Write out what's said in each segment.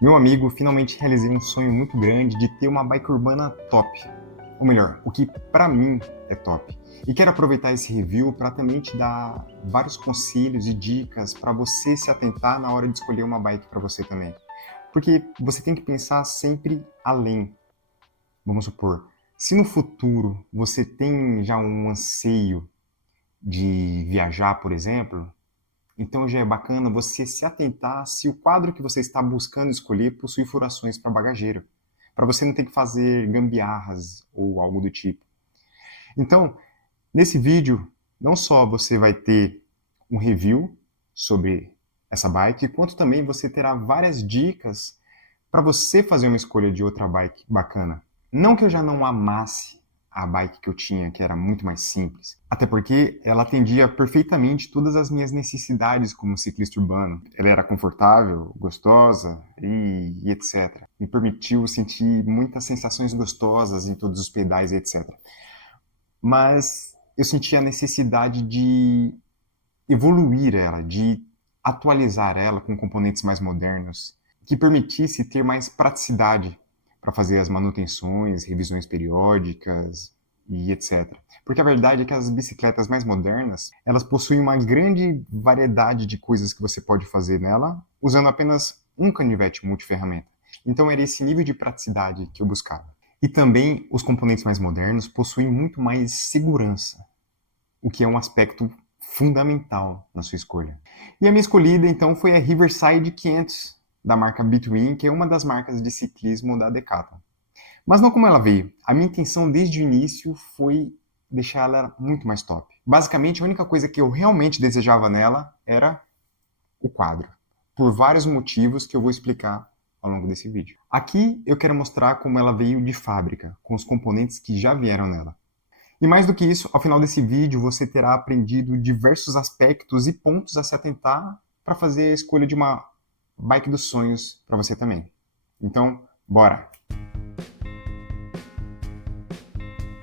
Meu amigo, finalmente realizei um sonho muito grande de ter uma bike urbana top. Ou melhor, o que pra mim é top. E quero aproveitar esse review para também te dar vários conselhos e dicas para você se atentar na hora de escolher uma bike para você também. Porque você tem que pensar sempre além. Vamos supor, se no futuro você tem já um anseio de viajar, por exemplo, então já é bacana você se atentar se o quadro que você está buscando escolher possui furações para bagageiro, para você não ter que fazer gambiarras ou algo do tipo. Então, nesse vídeo, não só você vai ter um review sobre essa bike, quanto também você terá várias dicas para você fazer uma escolha de outra bike bacana. Não que eu já não amasse a bike que eu tinha, que era muito mais simples, até porque ela atendia perfeitamente todas as minhas necessidades como ciclista urbano. Ela era confortável, gostosa e etc. Me permitiu sentir muitas sensações gostosas em todos os pedais e etc. Mas eu sentia a necessidade de evoluir ela, de atualizar ela com componentes mais modernos, que permitisse ter mais praticidade para fazer as manutenções, revisões periódicas e etc. Porque a verdade é que as bicicletas mais modernas, elas possuem uma grande variedade de coisas que você pode fazer nela, usando apenas um canivete multiferramenta. Então era esse nível de praticidade que eu buscava. E também os componentes mais modernos possuem muito mais segurança, o que é um aspecto fundamental na sua escolha. E a minha escolhida, então, foi a Riverside 500, da marca Between, que é uma das marcas de ciclismo da Decathlon. Mas não como ela veio. A minha intenção desde o início foi deixar ela muito mais top. Basicamente, a única coisa que eu realmente desejava nela era o quadro, por vários motivos que eu vou explicar ao longo desse vídeo. Aqui eu quero mostrar como ela veio de fábrica, com os componentes que já vieram nela. E mais do que isso, ao final desse vídeo você terá aprendido diversos aspectos e pontos a se atentar para fazer a escolha de uma bike dos sonhos para você também. Então, bora!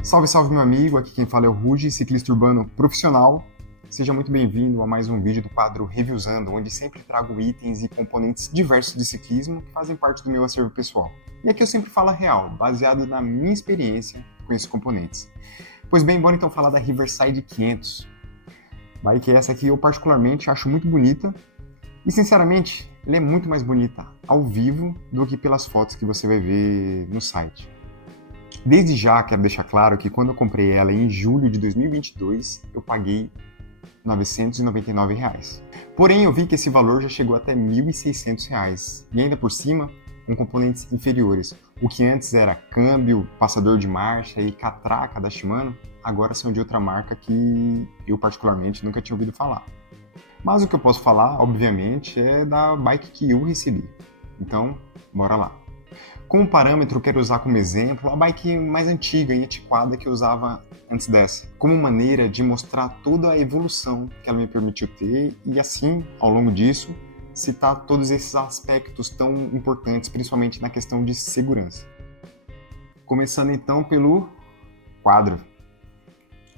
Salve, salve meu amigo, aqui quem fala é o Ruge, ciclista urbano profissional. Seja muito bem-vindo a mais um vídeo do quadro Reviewzando, onde sempre trago itens e componentes diversos de ciclismo que fazem parte do meu acervo pessoal. E aqui eu sempre falo a real, baseado na minha experiência com esses componentes. Pois bem, bora então falar da Riverside 500. Bike essa que eu particularmente acho muito bonita e, sinceramente, ela é muito mais bonita ao vivo do que pelas fotos que você vai ver no site. Desde já, quero deixar claro que quando eu comprei ela em julho de 2022, eu paguei R$ 999. Porém, eu vi que esse valor já chegou até R$ 1.600 e ainda por cima com componentes inferiores. O que antes era câmbio, passador de marcha e catraca da Shimano, agora são de outra marca que eu particularmente nunca tinha ouvido falar. Mas o que eu posso falar, obviamente, é da bike que eu recebi. Então, bora lá. Como parâmetro, eu quero usar como exemplo a bike mais antiga e antiquada que eu usava antes dessa, como maneira de mostrar toda a evolução que ela me permitiu ter e assim, ao longo disso, citar todos esses aspectos tão importantes, principalmente na questão de segurança. Começando então pelo quadro.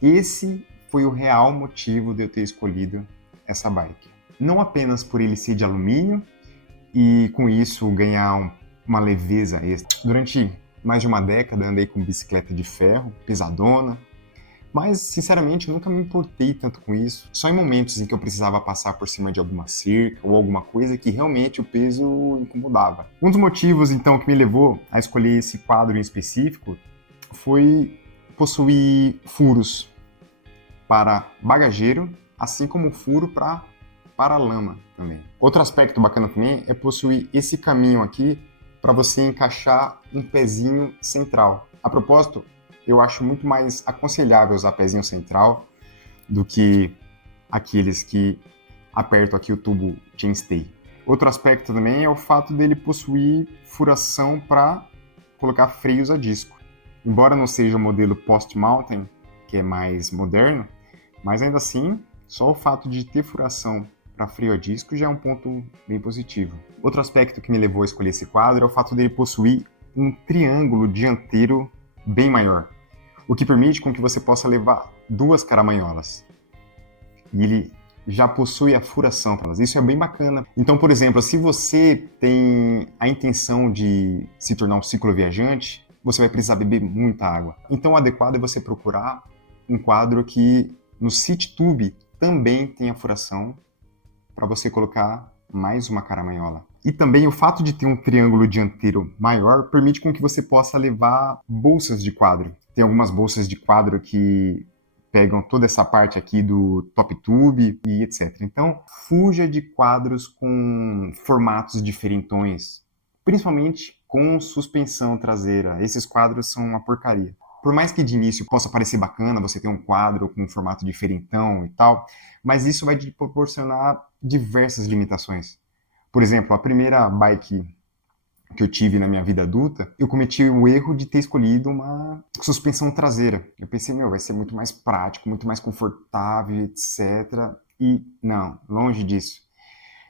Esse foi o real motivo de eu ter escolhido essa bike. Não apenas por ele ser de alumínio e com isso ganhar uma leveza extra. Durante mais de uma década andei com bicicleta de ferro, pesadona, mas sinceramente eu nunca me importei tanto com isso, só em momentos em que eu precisava passar por cima de alguma cerca ou alguma coisa que realmente o peso incomodava. Um dos motivos então que me levou a escolher esse quadro em específico foi possuir furos para bagageiro, assim como furo para lama também. Outro aspecto bacana também é possuir esse caminho aqui para você encaixar um pezinho central. A propósito, eu acho muito mais aconselhável usar pezinho central do que aqueles que apertam aqui o tubo chainstay. Outro aspecto também é o fato dele possuir furação para colocar freios a disco. Embora não seja o modelo post-mountain, que é mais moderno, mas ainda assim, só o fato de ter furação para freio a disco já é um ponto bem positivo. Outro aspecto que me levou a escolher esse quadro é o fato dele possuir um triângulo dianteiro bem maior, o que permite com que você possa levar duas caramanholas. E ele já possui a furação para elas. Isso é bem bacana. Então, por exemplo, se você tem a intenção de se tornar um cicloviajante, você vai precisar beber muita água. Então, o adequado é você procurar um quadro que no CityTube também tenha furação para você colocar mais uma caramanhola. E também o fato de ter um triângulo dianteiro maior permite com que você possa levar bolsas de quadro. Tem algumas bolsas de quadro que pegam toda essa parte aqui do top tube e etc. Então, fuja de quadros com formatos diferentões, principalmente com suspensão traseira. Esses quadros são uma porcaria. Por mais que de início possa parecer bacana você ter um quadro com um formato diferentão e tal, mas isso vai te proporcionar diversas limitações. Por exemplo, a primeira bike que eu tive na minha vida adulta, eu cometi o erro de ter escolhido uma suspensão traseira. Eu pensei, vai ser muito mais prático, muito mais confortável, etc. E não, longe disso.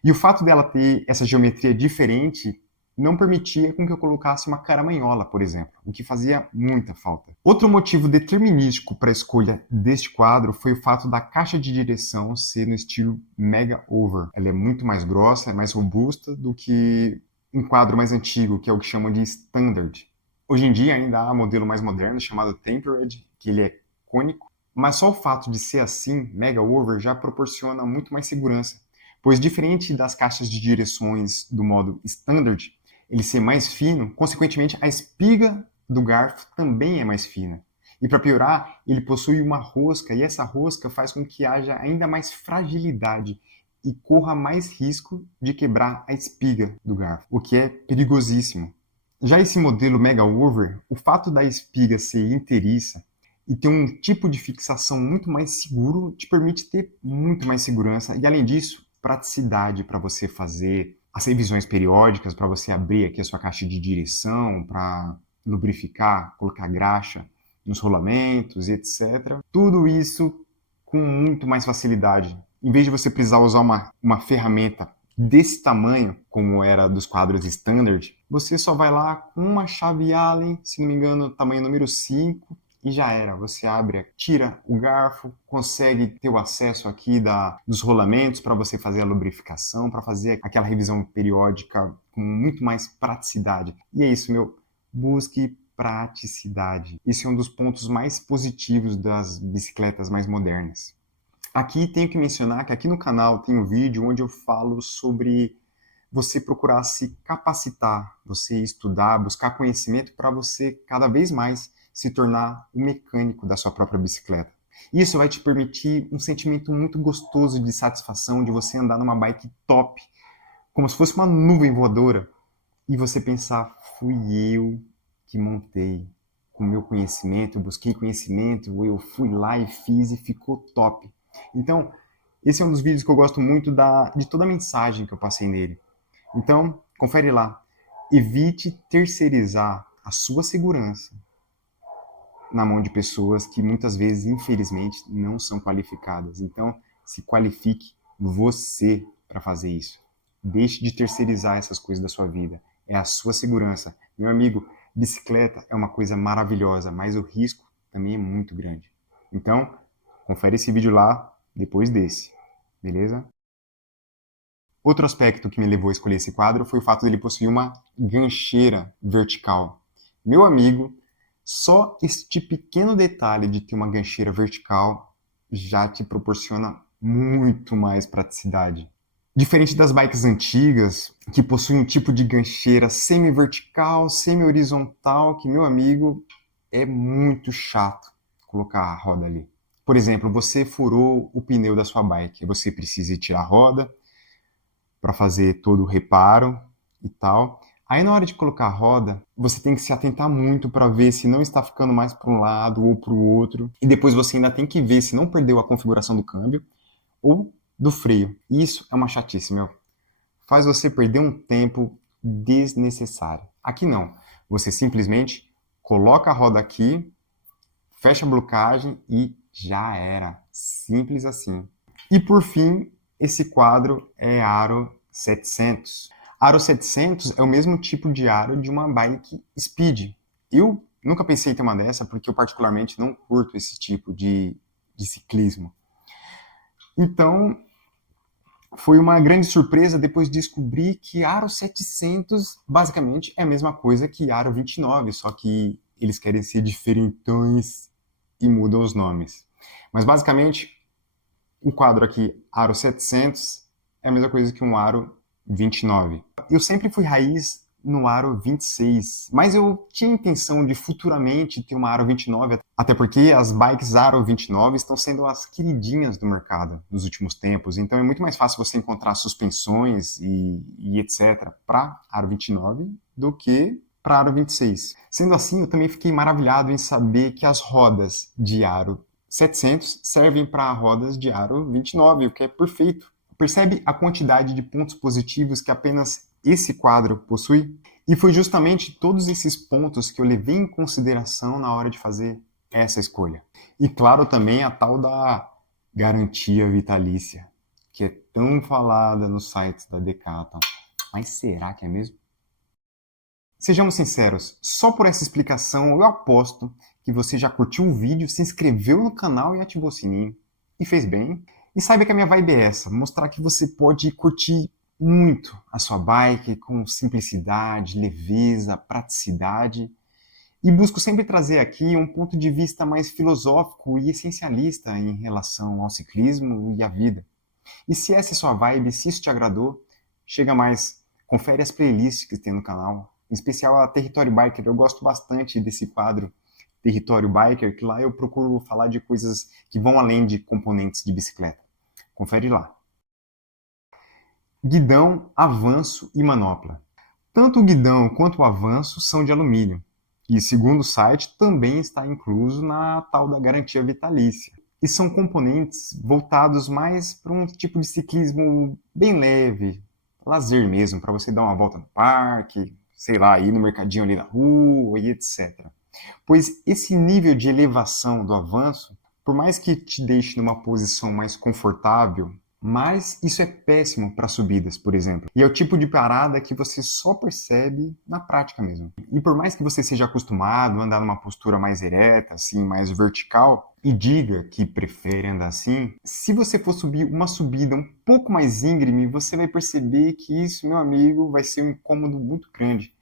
E o fato dela ter essa geometria diferente não permitia com que eu colocasse uma caramanhola, por exemplo, o que fazia muita falta. Outro motivo determinístico para a escolha deste quadro foi o fato da caixa de direção ser no estilo Mega Over. Ela é muito mais grossa, é mais robusta do que um quadro mais antigo, que é o que chamam de Standard. Hoje em dia ainda há um modelo mais moderno chamado Tempered, que ele é cônico, mas só o fato de ser assim, Mega Over, já proporciona muito mais segurança, pois diferente das caixas de direções do modo Standard, ele ser mais fino, consequentemente a espiga do garfo também é mais fina. E para piorar, ele possui uma rosca, e essa rosca faz com que haja ainda mais fragilidade e corra mais risco de quebrar a espiga do garfo, o que é perigosíssimo. Já esse modelo Mega Over, o fato da espiga ser inteiriça e ter um tipo de fixação muito mais seguro te permite ter muito mais segurança e, além disso, praticidade para você fazer as revisões periódicas, para você abrir aqui a sua caixa de direção, para lubrificar, colocar graxa nos rolamentos e etc. Tudo isso com muito mais facilidade. Em vez de você precisar usar uma ferramenta desse tamanho, como era dos quadros standard, você só vai lá com uma chave Allen, se não me engano, tamanho número 5, e já era. Você abre, tira o garfo, consegue ter o acesso aqui dos rolamentos para você fazer a lubrificação, para fazer aquela revisão periódica com muito mais praticidade. E é isso, busque praticidade. Isso é um dos pontos mais positivos das bicicletas mais modernas. Aqui tenho que mencionar que aqui no canal tem um vídeo onde eu falo sobre você procurar se capacitar, você estudar, buscar conhecimento para você cada vez mais se tornar o mecânico da sua própria bicicleta. Isso vai te permitir um sentimento muito gostoso de satisfação de você andar numa bike top, como se fosse uma nuvem voadora, e você pensar, fui eu que montei. Com o meu conhecimento, eu busquei conhecimento, eu fui lá e fiz e ficou top. Então, esse é um dos vídeos que eu gosto muito de toda a mensagem que eu passei nele. Então, confere lá. Evite terceirizar a sua segurança na mão de pessoas que muitas vezes, infelizmente, não são qualificadas. Então, se qualifique você para fazer isso. Deixe de terceirizar essas coisas da sua vida. É a sua segurança. Meu amigo, bicicleta é uma coisa maravilhosa, mas o risco também é muito grande. Então, confere esse vídeo lá depois desse. Beleza? Outro aspecto que me levou a escolher esse quadro foi o fato dele possuir uma gancheira vertical. Meu amigo, só este pequeno detalhe de ter uma gancheira vertical já te proporciona muito mais praticidade. Diferente das bikes antigas, que possuem um tipo de gancheira semi-vertical, semi-horizontal, que, meu amigo, é muito chato colocar a roda ali. Por exemplo, você furou o pneu da sua bike, você precisa tirar a roda para fazer todo o reparo e tal. Aí na hora de colocar a roda, você tem que se atentar muito para ver se não está ficando mais para um lado ou para o outro. E depois você ainda tem que ver se não perdeu a configuração do câmbio ou do freio. Isso é uma chatice, meu. Faz você perder um tempo desnecessário. Aqui não. Você simplesmente coloca a roda aqui, fecha a blocagem e já era. Simples assim. E por fim, esse quadro é aro 700. Aro 700 é o mesmo tipo de aro de uma bike speed. Eu nunca pensei em ter uma dessa porque eu particularmente não curto esse tipo de ciclismo. Então, Foi uma grande surpresa depois de descobrir que Aro 700 basicamente é a mesma coisa que Aro 29, só que eles querem ser diferentões e mudam os nomes. Mas basicamente, um quadro aqui, Aro 700, é a mesma coisa que um Aro 29. Eu sempre fui raiz no Aro 26, mas eu tinha intenção de futuramente ter uma Aro 29, até porque as bikes Aro 29 estão sendo as queridinhas do mercado nos últimos tempos, então é muito mais fácil você encontrar suspensões e etc. para Aro 29 do que para Aro 26. Sendo assim, eu também fiquei maravilhado em saber que as rodas de Aro 700 servem para rodas de Aro 29, o que é perfeito. Percebe a quantidade de pontos positivos que apenas esse quadro possui? E foi justamente todos esses pontos que eu levei em consideração na hora de fazer essa escolha. E claro, também a tal da garantia vitalícia, que é tão falada nos sites da Decathlon. Mas será que é mesmo? Sejamos sinceros, só por essa explicação eu aposto que você já curtiu o vídeo, se inscreveu no canal e ativou o sininho. E fez bem. E saiba que a minha vibe é essa, mostrar que você pode curtir muito a sua bike com simplicidade, leveza, praticidade. E busco sempre trazer aqui um ponto de vista mais filosófico e essencialista em relação ao ciclismo e à vida. E se essa é sua vibe, se isso te agradou, chega mais, confere as playlists que tem no canal, em especial a Território Biker. Eu gosto bastante desse quadro Território Biker, que lá eu procuro falar de coisas que vão além de componentes de bicicleta. Confere lá. Guidão, avanço e manopla. Tanto o guidão quanto o avanço são de alumínio, e segundo o site também está incluso na tal da garantia vitalícia. E são componentes voltados mais para um tipo de ciclismo bem leve, lazer mesmo, para você dar uma volta no parque, sei lá, ir no mercadinho ali na rua e etc. Pois esse nível de elevação do avanço, por mais que te deixe numa posição mais confortável, mas isso é péssimo para subidas, por exemplo. E é o tipo de parada que você só percebe na prática mesmo. E por mais que você seja acostumado a andar numa postura mais ereta, assim, mais vertical, e diga que prefere andar assim, se você for subir uma subida um pouco mais íngreme, você vai perceber que isso, meu amigo, vai ser um incômodo muito grande.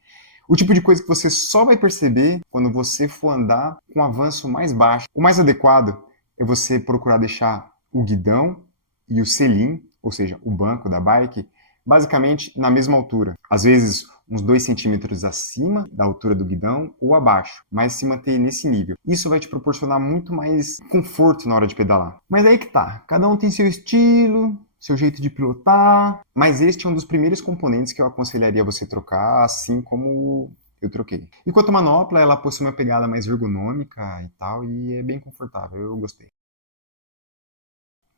O tipo de coisa que você só vai perceber quando você for andar com um avanço mais baixo. O mais adequado é você procurar deixar o guidão e o selim, ou seja, o banco da bike, basicamente na mesma altura. Às vezes uns 2 centímetros acima da altura do guidão ou abaixo, mas se manter nesse nível. Isso vai te proporcionar muito mais conforto na hora de pedalar. Mas aí que tá, cada um tem seu estilo, seu jeito de pilotar, mas este é um dos primeiros componentes que eu aconselharia você trocar, assim como eu troquei. E quanto à manopla, ela possui uma pegada mais ergonômica e tal, e é bem confortável, eu gostei.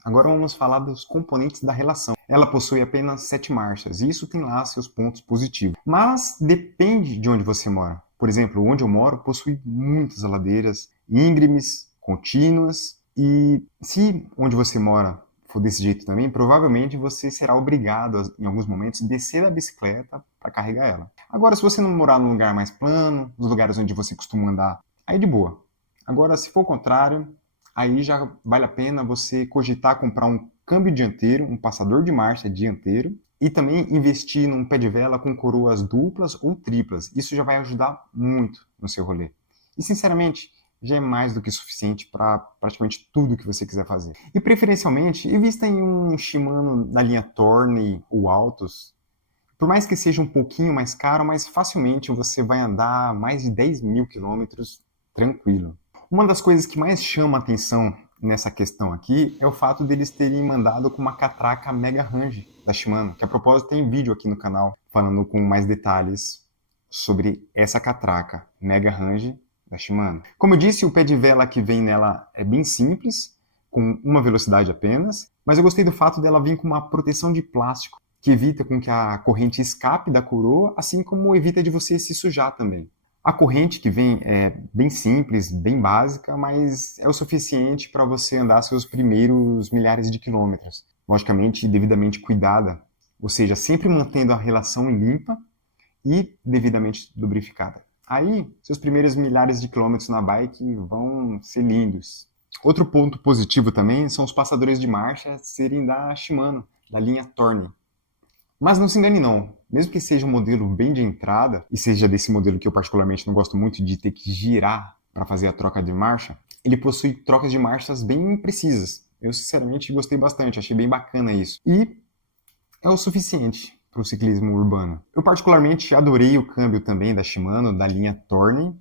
Agora vamos falar dos componentes da relação. Ela possui apenas 7 marchas, e isso tem lá seus pontos positivos. Mas depende de onde você mora. Por exemplo, onde eu moro possui muitas ladeiras íngremes, contínuas, e se onde você mora for desse jeito também, provavelmente você será obrigado, em alguns momentos, descer da bicicleta para carregar ela. Agora, se você não morar num lugar mais plano, nos lugares onde você costuma andar, aí de boa. Agora, se for o contrário, aí já vale a pena você cogitar comprar um câmbio dianteiro, um passador de marcha dianteiro, e também investir num pé de vela com coroas duplas ou triplas. Isso já vai ajudar muito no seu rolê. E, sinceramente, já é mais do que suficiente para praticamente tudo que você quiser fazer. E, preferencialmente, invista em um Shimano da linha Tourney ou Altus. Por mais que seja um pouquinho mais caro, mas facilmente você vai andar mais de 10 mil quilômetros tranquilo. Uma das coisas que mais chama a atenção nessa questão aqui é o fato deles terem mandado com uma catraca Mega Range da Shimano, que a propósito tem vídeo aqui no canal falando com mais detalhes sobre essa catraca Mega Range da Shimano. Como eu disse, o pé de vela que vem nela é bem simples, com uma velocidade apenas, mas eu gostei do fato dela vir com uma proteção de plástico que evita com que a corrente escape da coroa, assim como evita de você se sujar também. A corrente que vem é bem simples, bem básica, mas é o suficiente para você andar seus primeiros milhares de quilômetros. Logicamente, devidamente cuidada, ou seja, sempre mantendo a relação limpa e devidamente lubrificada. Aí, seus primeiros milhares de quilômetros na bike vão ser lindos. Outro ponto positivo também são os passadores de marcha serem da Shimano, da linha Torne. Mas não se engane não, mesmo que seja um modelo bem de entrada, e seja desse modelo que eu particularmente não gosto muito de ter que girar para fazer a troca de marcha, ele possui trocas de marchas bem precisas. Eu sinceramente gostei bastante, achei bem bacana isso. E é o suficiente para o ciclismo urbano. Eu particularmente adorei o câmbio também da Shimano, da linha Torne,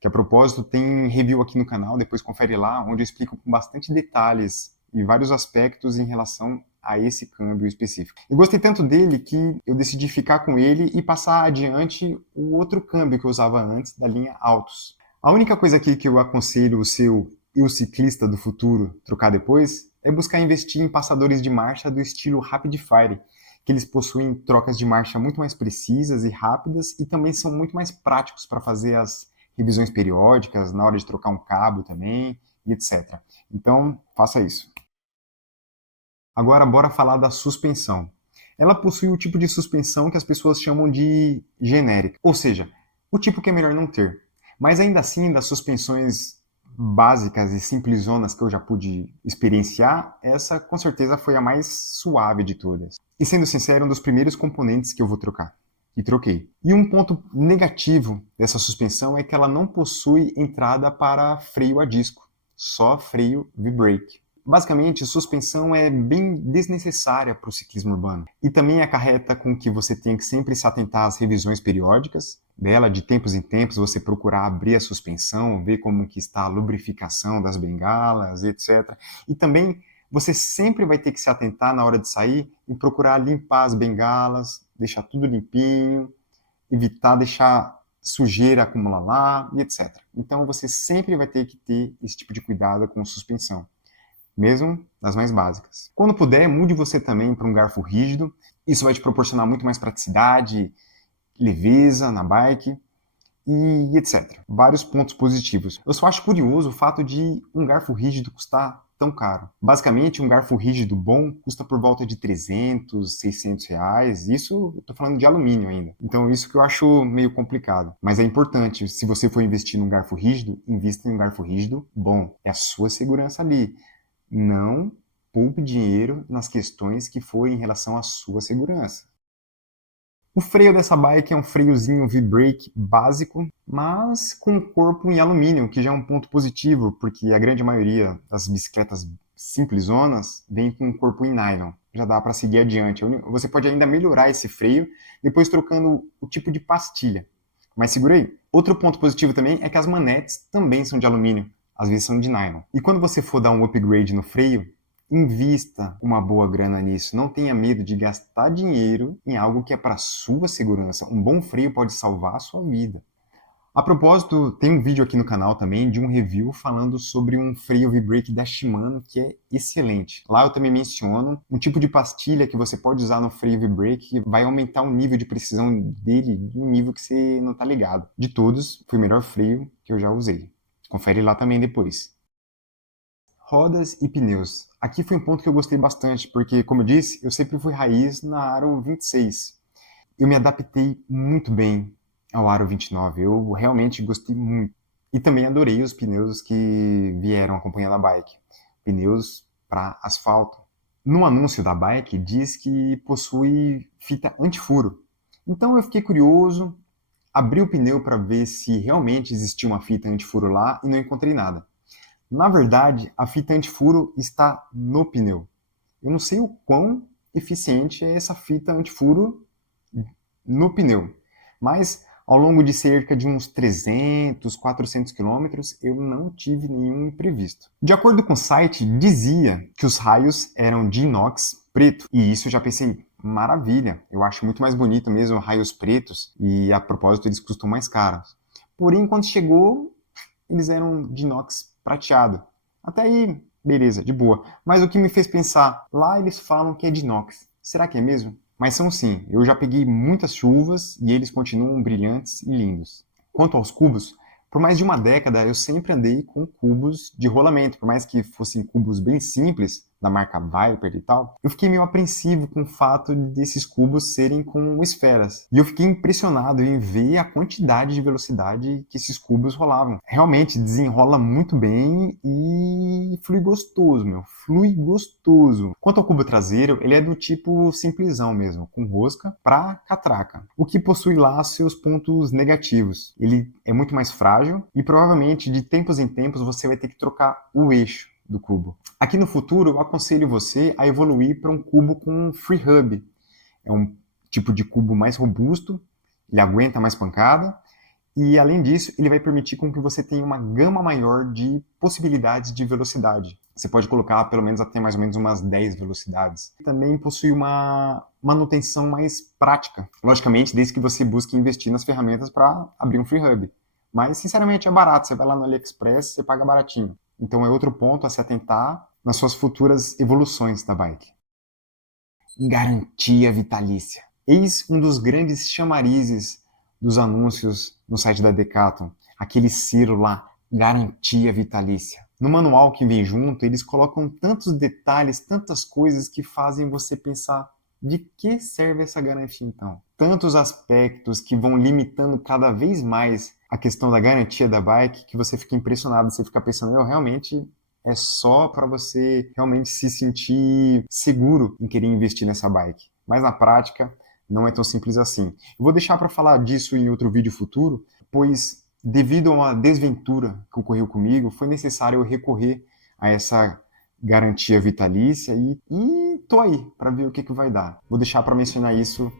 que a propósito tem review aqui no canal, depois confere lá, onde eu explico com bastante detalhes e vários aspectos em relação a esse câmbio específico. Eu gostei tanto dele que eu decidi ficar com ele e passar adiante o outro câmbio que eu usava antes, da linha Altus. A única coisa aqui que eu aconselho o seu e o ciclista do futuro trocar depois é buscar investir em passadores de marcha do estilo Rapid Fire, que eles possuem trocas de marcha muito mais precisas e rápidas e também são muito mais práticos para fazer as revisões periódicas, na hora de trocar um cabo também, e etc. Então, faça isso. Agora, bora falar da suspensão. Ela possui o tipo de suspensão que as pessoas chamam de genérica, ou seja, o tipo que é melhor não ter. Mas ainda assim, das suspensões básicas e simplesonas que eu já pude experienciar, essa com certeza foi a mais suave de todas. E sendo sincero, um dos primeiros componentes que eu vou trocar. E troquei. E um ponto negativo dessa suspensão é que ela não possui entrada para freio a disco, só freio V-brake. Basicamente, a suspensão é bem desnecessária para o ciclismo urbano. E também acarreta com que você tenha que sempre se atentar às revisões periódicas dela, de tempos em tempos, você procurar abrir a suspensão, ver como que está a lubrificação das bengalas, etc. E também você sempre vai ter que se atentar na hora de sair e procurar limpar as bengalas, deixar tudo limpinho, evitar deixar sujeira acumular lá, e etc. Então você sempre vai ter que ter esse tipo de cuidado com suspensão, mesmo das mais básicas. Quando puder, mude você também para um garfo rígido. Isso vai te proporcionar muito mais praticidade, leveza na bike e etc. Vários pontos positivos. Eu só acho curioso o fato de um garfo rígido custar tão caro. Basicamente, um garfo rígido bom custa por volta de 300, 600 reais. Isso, eu tô falando de alumínio ainda. Então, isso que eu acho meio complicado. Mas é importante, se você for investir num garfo rígido, invista em um garfo rígido bom. É a sua segurança ali. Não poupe dinheiro nas questões que for em relação à sua segurança. O freio dessa bike é um freiozinho V-brake básico, mas com corpo em alumínio, que já é um ponto positivo, porque a grande maioria das bicicletas simplesonas vem com corpo em nylon. Já dá para seguir adiante. Você pode ainda melhorar esse freio, depois trocando o tipo de pastilha. Mas segura aí. Outro ponto positivo também é que as manetes também são de alumínio, às vezes são de nylon. E quando você for dar um upgrade no freio, invista uma boa grana nisso. Não tenha medo de gastar dinheiro em algo que é para sua segurança. Um bom freio pode salvar a sua vida. A propósito, tem um vídeo aqui no canal também de um review falando sobre um freio V-brake da Shimano que é excelente. Lá eu também menciono um tipo de pastilha que você pode usar no freio V-brake que vai aumentar o nível de precisão dele de um nível que você não está ligado. De todos, foi o melhor freio que eu já usei. Confere lá também depois. Rodas e pneus. Aqui foi um ponto que eu gostei bastante, porque, como eu disse, eu sempre fui raiz na Aro 26. Eu me adaptei muito bem ao Aro 29, eu realmente gostei muito. E também adorei os pneus que vieram acompanhando a bike. Pneus para asfalto. No anúncio da bike diz que possui fita antifuro. Então eu fiquei curioso, abri o pneu para ver se realmente existia uma fita antifuro lá e não encontrei nada. Na verdade, a fita antifuro está no pneu. Eu não sei o quão eficiente é essa fita antifuro no pneu, mas ao longo de cerca de uns 300, 400 quilômetros, eu não tive nenhum imprevisto. De acordo com o site, dizia que os raios eram de inox preto, e isso eu já pensei, maravilha, eu acho muito mais bonito mesmo raios pretos, e a propósito eles custam mais caros. Porém, quando chegou, eles eram de inox prateado. Até aí, beleza, de boa. Mas o que me fez pensar, lá eles falam que é de inox. Será que é mesmo? Mas são sim, eu já peguei muitas chuvas e eles continuam brilhantes e lindos. Quanto aos cubos, por mais de uma década eu sempre andei com cubos de rolamento, por mais que fossem cubos bem simples, da marca Viper e tal, eu fiquei meio apreensivo com o fato desses cubos serem com esferas. E eu fiquei impressionado em ver a quantidade de velocidade que esses cubos rolavam. Realmente desenrola muito bem e flui gostoso, meu. Flui gostoso. Quanto ao cubo traseiro, ele é do tipo simplesão mesmo, com rosca para catraca, o que possui lá seus pontos negativos. Ele é muito mais frágil e provavelmente de tempos em tempos você vai ter que trocar o eixo do cubo. Aqui no futuro, eu aconselho você a evoluir para um cubo com free hub. É um tipo de cubo mais robusto, ele aguenta mais pancada e, além disso, ele vai permitir com que você tenha uma gama maior de possibilidades de velocidade. Você pode colocar pelo menos até mais ou menos umas 10 velocidades. Também possui uma manutenção mais prática, logicamente, desde que você busque investir nas ferramentas para abrir um free hub. Mas, sinceramente, é barato. Você vai lá no AliExpress, você paga baratinho. Então é outro ponto a se atentar nas suas futuras evoluções da bike. Garantia vitalícia. Eis um dos grandes chamarizes dos anúncios no site da Decathlon. Aquele selo lá, garantia vitalícia. No manual que vem junto, eles colocam tantos detalhes, tantas coisas que fazem você pensar: de que serve essa garantia então? Tantos aspectos que vão limitando cada vez mais a questão da garantia da bike que você fica impressionado, você fica pensando, eu realmente é só para você realmente se sentir seguro em querer investir nessa bike. Mas na prática não é tão simples assim. Eu vou deixar para falar disso em outro vídeo futuro, pois devido a uma desventura que ocorreu comigo, foi necessário eu recorrer a essa garantia vitalícia e tô aí para ver o que vai dar. Vou deixar para mencionar isso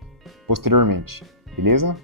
posteriormente, beleza?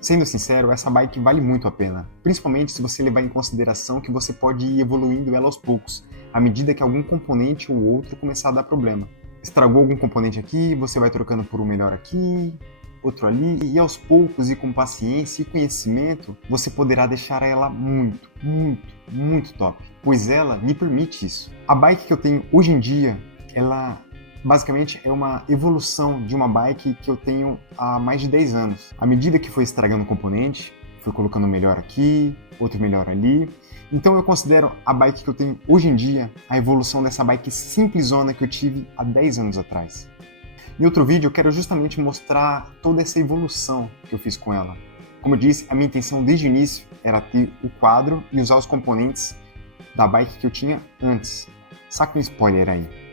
Sendo sincero, essa bike vale muito a pena, principalmente se você levar em consideração que você pode ir evoluindo ela aos poucos, à medida que algum componente ou outro começar a dar problema. Estragou algum componente aqui, você vai trocando por um melhor aqui, outro ali, e aos poucos e com paciência e conhecimento, você poderá deixar ela muito, muito, muito top, pois ela me permite isso. A bike que eu tenho hoje em dia, ela basicamente é uma evolução de uma bike que eu tenho há mais de 10 anos. À medida que foi estragando o componente, fui colocando um melhor aqui, outro melhor ali. Então eu considero a bike que eu tenho hoje em dia a evolução dessa bike simplesona que eu tive há 10 anos atrás. Em outro vídeo eu quero justamente mostrar toda essa evolução que eu fiz com ela. Como eu disse, a minha intenção desde o início era ter o quadro e usar os componentes da bike que eu tinha antes. Saca um spoiler aí.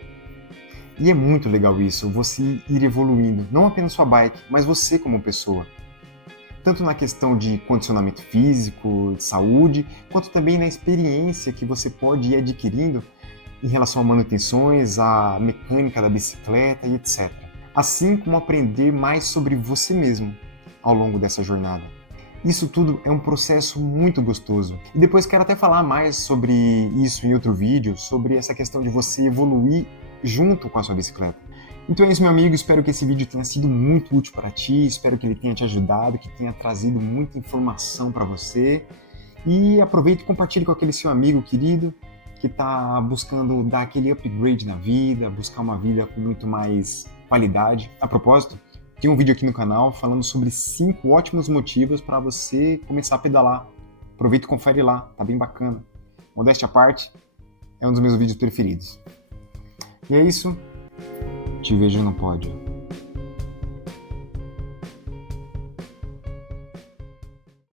E é muito legal isso, você ir evoluindo, não apenas sua bike, mas você como pessoa. Tanto na questão de condicionamento físico, de saúde, quanto também na experiência que você pode ir adquirindo em relação a manutenções, a mecânica da bicicleta e etc. Assim como aprender mais sobre você mesmo ao longo dessa jornada. Isso tudo é um processo muito gostoso. E depois quero até falar mais sobre isso em outro vídeo, sobre essa questão de você evoluir junto com a sua bicicleta. Então é isso, meu amigo, espero que esse vídeo tenha sido muito útil para ti, espero que ele tenha te ajudado, que tenha trazido muita informação para você. E aproveite e compartilhe com aquele seu amigo querido que está buscando dar aquele upgrade na vida, buscar uma vida com muito mais qualidade. A propósito, tem um vídeo aqui no canal falando sobre 5 ótimos motivos para você começar a pedalar. Aproveita e confere lá, tá bem bacana. Modéstia à parte, é um dos meus vídeos preferidos. E é isso, te vejo no pódio.